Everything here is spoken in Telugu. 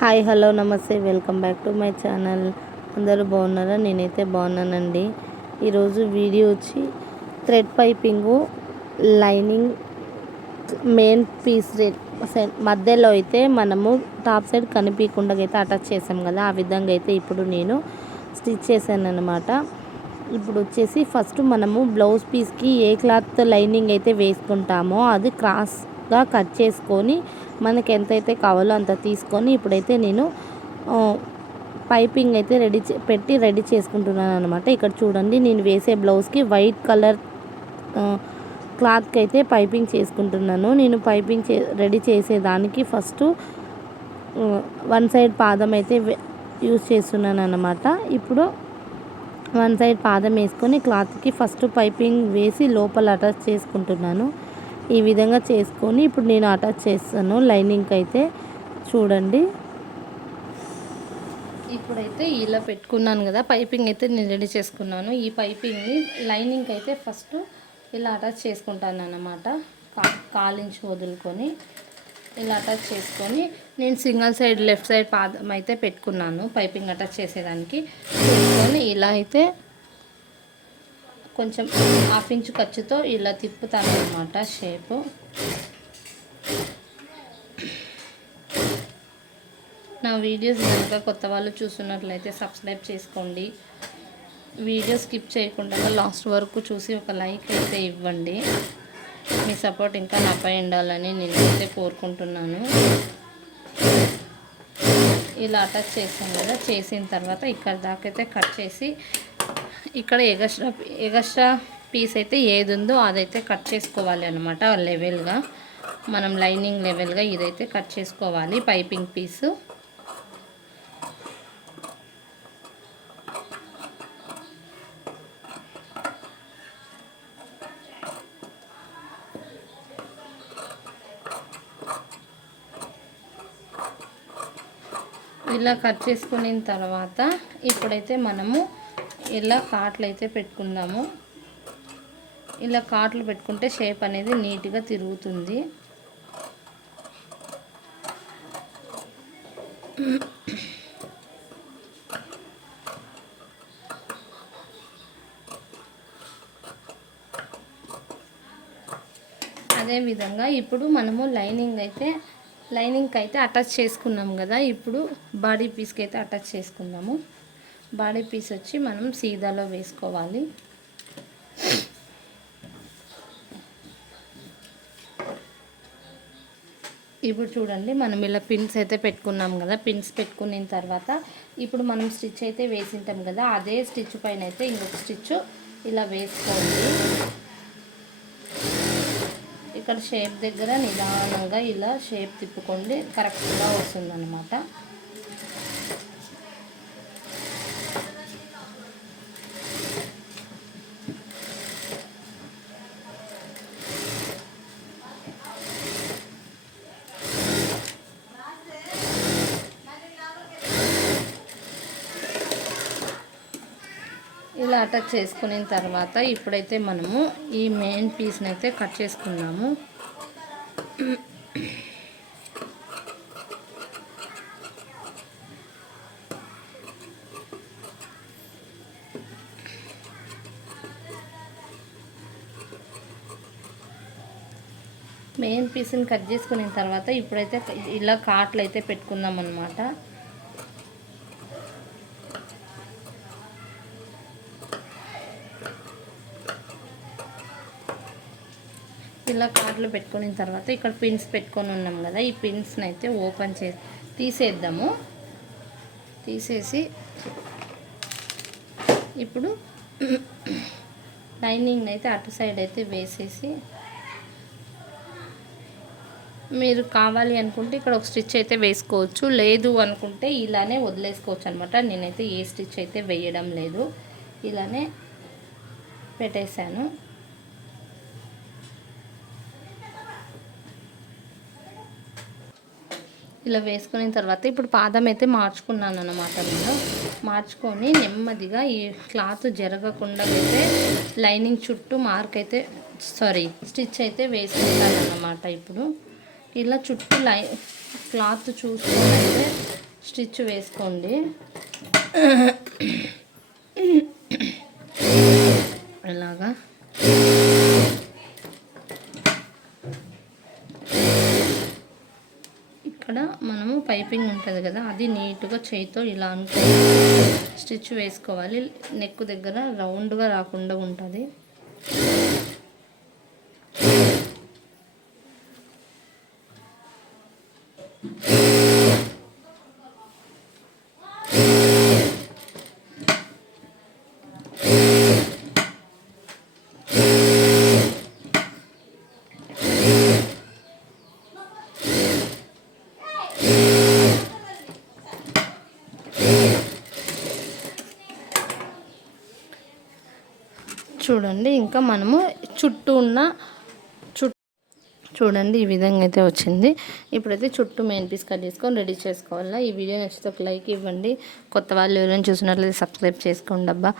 హాయ్ హలో నమస్తే welcome back to my channel. అందరూ బాగున్నారా? నేనైతే బాగున్నానండి. ఈరోజు వీడియో వచ్చి thread piping lining main piece మధ్యలో అయితే మనము టాప్ సైడ్ కనిపించకుండా అయితే అటాచ్ చేసాం కదా, ఆ విధంగా అయితే ఇప్పుడు నేను స్టిచ్ చేశాను అనమాట. ఇప్పుడు వచ్చేసి ఫస్ట్ మనము బ్లౌజ్ పీస్కి ఏ క్లాత్ లైనింగ్ అయితే వేసుకుంటామో అది క్రాస్గా కట్ చేసుకొని మనకి ఎంతైతే కావాలో అంత తీసుకొని ఇప్పుడైతే నేను పైపింగ్ అయితే రెడీ చేసుకుంటున్నాను అనమాట. ఇక్కడ చూడండి, నేను వేసే బ్లౌజ్కి వైట్ కలర్ క్లాత్కి అయితే పైపింగ్ చేసుకుంటున్నాను. నేను పైపింగ్ రెడీ చేసేదానికి ఫస్ట్ వన్ సైడ్ పాదం అయితే యూజ్ చేస్తున్నాను అనమాట. ఇప్పుడు వన్ సైడ్ పాదం వేసుకొని క్లాత్కి ఫస్ట్ పైపింగ్ వేసి లోపల అటాచ్ చేసుకుంటున్నాను. ఈ విధంగా చేసుకొని ఇప్పుడు నేను అటాచ్ చేస్తాను లైనింగ్కి అయితే. చూడండి, ఇప్పుడైతే ఇలా పెట్టుకున్నాను కదా, పైపింగ్ అయితే నేను రెడీ చేసుకున్నాను. ఈ పైపింగ్ని లైనింగ్కి అయితే ఫస్ట్ ఇలా అటాచ్ చేసుకుంటాను అన్నమాట. కాలించి వదులుకొని ఇలా అటాచ్ చేసుకొని నేను సింగిల్ సైడ్ లెఫ్ట్ సైడ్ పాదం అయితే పెట్టుకున్నాను పైపింగ్ అటాచ్ చేసేదానికి. పెట్టుకొని ఇలా అయితే కొంచెం హాఫ్ ఇంచు ఖర్చుతో ఇలా తిప్పుతాను అన్నమాట షేపు. నా వీడియోస్ కనుక కొత్త వాళ్ళు చూస్తున్నట్లయితే సబ్స్క్రైబ్ చేసుకోండి. వీడియో స్కిప్ చేయకుండా లాస్ట్ వరకు చూసి ఒక లైక్ అయితే ఇవ్వండి. మీ సపోర్ట్ ఇంకా నాపై ఉండాలని నేనైతే కోరుకుంటున్నాను. ఇలా అటాచ్ చేసాను కదా, చేసిన తర్వాత ఇక్కడ దాకైతే కట్ చేసి ఇక్కడ ఎగస్ట్రా పీస్ అయితే ఏది ఉందో అదైతే కట్ చేసుకోవాలి అనమాట. లెవెల్గా మనం లైనింగ్ లెవెల్గా ఇదైతే కట్ చేసుకోవాలి పైపింగ్ పీసు. ఇలా కట్ చేసుకున్న తర్వాత ఇప్పుడైతే మనము ఇలా కాట్లు అయితే పెట్టుకుందాము. ఇలా కాట్లు పెట్టుకుంటే షేప్ అనేది నీట్గా తిరుగుతుంది. అదేవిధంగా ఇప్పుడు మనము లైనింగ్కి అయితే అటాచ్ చేసుకున్నాం కదా, ఇప్పుడు బాడీ పీస్కి అయితే అటాచ్ చేసుకుందాము. బాడీ పీస్ వచ్చి మనం సీదాలో వేసుకోవాలి. ఇప్పుడు చూడండి, మనం ఇలా పిన్స్ అయితే పెట్టుకున్నాం కదా, పిన్స్ పెట్టుకున్న తర్వాత ఇప్పుడు మనం స్టిచ్ అయితే వేసింటాం కదా, అదే స్టిచ్ పైన అయితే ఇంకొక స్టిచ్ ఇలా వేసుకోండి. ఇక్కడ షేప్ దగ్గర నిదానంగా ఇలా షేప్ తిప్పుకోండి, కరెక్ట్గా వస్తుందన్నమాట. ఇలా అటాచ్ చేసుకున్న తర్వాత ఇప్పుడైతే మనము ఈ మెయిన్ పీస్ని అయితే కట్ చేసుకున్నాము. మెయిన్ పీస్ని కట్ చేసుకున్న తర్వాత ఇప్పుడైతే ఇలా కాట్లు అయితే పెట్టుకుందాం అన్నమాట. ఇలా కాట్లు పెట్టుకున్న తర్వాత ఇక్కడ పిన్స్ పెట్టుకొని ఉన్నాం కదా, ఈ పిన్స్ని అయితే ఓపెన్ తీసేద్దాము. తీసేసి ఇప్పుడు లైనింగ్ని అయితే అటు సైడ్ అయితే వేసేసి, మీరు కావాలి అనుకుంటే ఇక్కడ ఒక స్టిచ్ అయితే వేసుకోవచ్చు, లేదు అనుకుంటే ఇలానే వదిలేసుకోవచ్చు అనమాట. నేనైతే ఏ స్టిచ్ అయితే వేయడం లేదు, ఇలానే పెట్టేశాను. ఇలా వేసుకున్న తర్వాత ఇప్పుడు పాదం అయితే మార్చుకున్నాను అన్నమాట. నేను మార్చుకొని నెమ్మదిగా ఈ క్లాత్ జరగకుండా అయితే లైనింగ్ చుట్టూ స్టిచ్ అయితే వేసుకుంటాను అన్నమాట. ఇప్పుడు ఇలా చుట్టూ క్లాత్ చూసుకొని అయితే స్టిచ్ వేసుకోండి. ఇలాగా ఇక్కడ మనము పైపింగ్ ఉంటుంది కదా, అది నీట్గా చేయితో ఇలా అనుకొని స్టిచ్ వేసుకోవాలి. నెక్ దగ్గర రౌండ్గా రాకుండా ఉంటుంది. చూడండి, ఇంకా మనము చుట్టూ ఉన్న చూడండి ఈ విధంగా అయితే వచ్చింది. ఇప్పుడైతే చుట్టూ మెయిన్ పీస్ కట్ చేసుకొని రెడీ చేసుకోవాలా. ఈ వీడియో నచ్చితే ఒక లైక్ ఇవ్వండి. కొత్త వాళ్ళు ఎవరైనా చూసినట్లయితే సబ్స్క్రైబ్ చేసుకోండి అబ్బా.